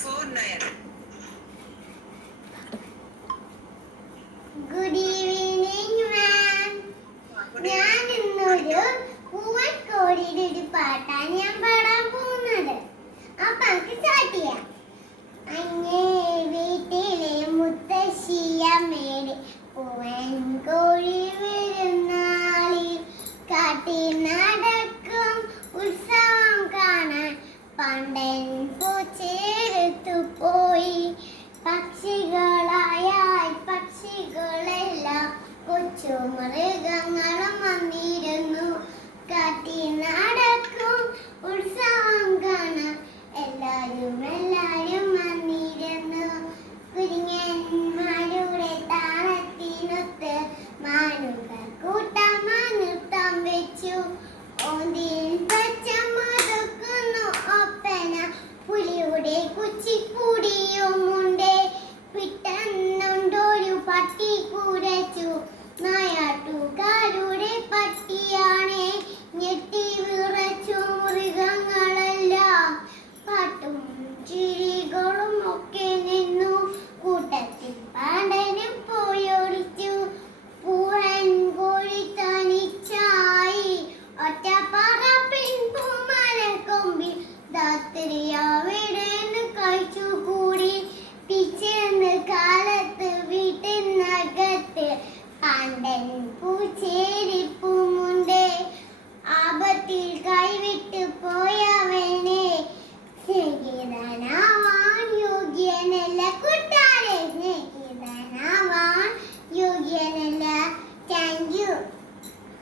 49. Good evening, ma'am. ഞാൻ ഇന്നൊരു പൂവക്കോടിയുടെ ഒരു പാട്ടാണ് ഞാൻ പാടാൻ പോകുന്നത്. അപ്പൊ നമുക്ക് സ്റ്റാർട്ട് ചെയ്യാം. അങ്ങേ വീട്ടിലെ മുത്തശ്ശിയമ്മയുടെ പൂവൻ കോഴി വിരുന്നാളിൽ കാട്ടിൽ നടക്കും ഉത്സവം കാണാൻ പണ്ടൻ പൂച്ചെടുത്തു പോയി. പക്ഷികളെല്ലാം കൊച്ചു മൃഗങ്ങളും വന്നിരുന്നു. കാട്ടിൽ നടക്കും ഉത്സവം കാണാൻ എല്ലാരും വന്നിരുന്നു. കുരങ്ങന്മാരുടെ താളത്തിനൊത്ത് മാനുകൾ കൂട്ടം വെച്ചു. ഓന്തിൽ പച്ചമുതുക്കുന്നു ഒപ്പന പുലിയുടെ കുച്ചിപ്പുടിയുമുണ്ട്. പിറ്റന്നുണ്ടൊരു പട്ടി കുരച്ചു. നായാട്ടുകാർ